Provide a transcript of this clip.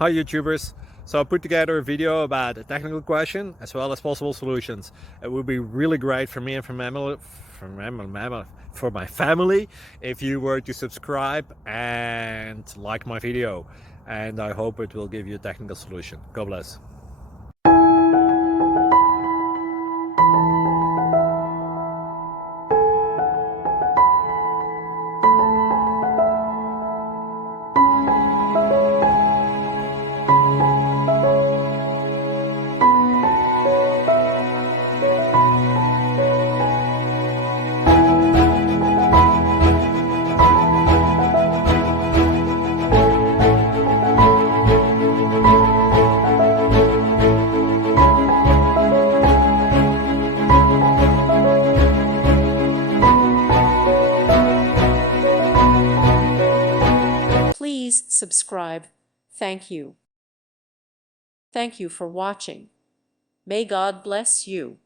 Hi YouTubers! So I put together a video about a technical question as well as possible solutions. It would be really great for me and for my family if you were to subscribe and like my video, and I hope it will give you a technical solution. God bless. Please subscribe. Thank you. Thank you for watching. May God bless you.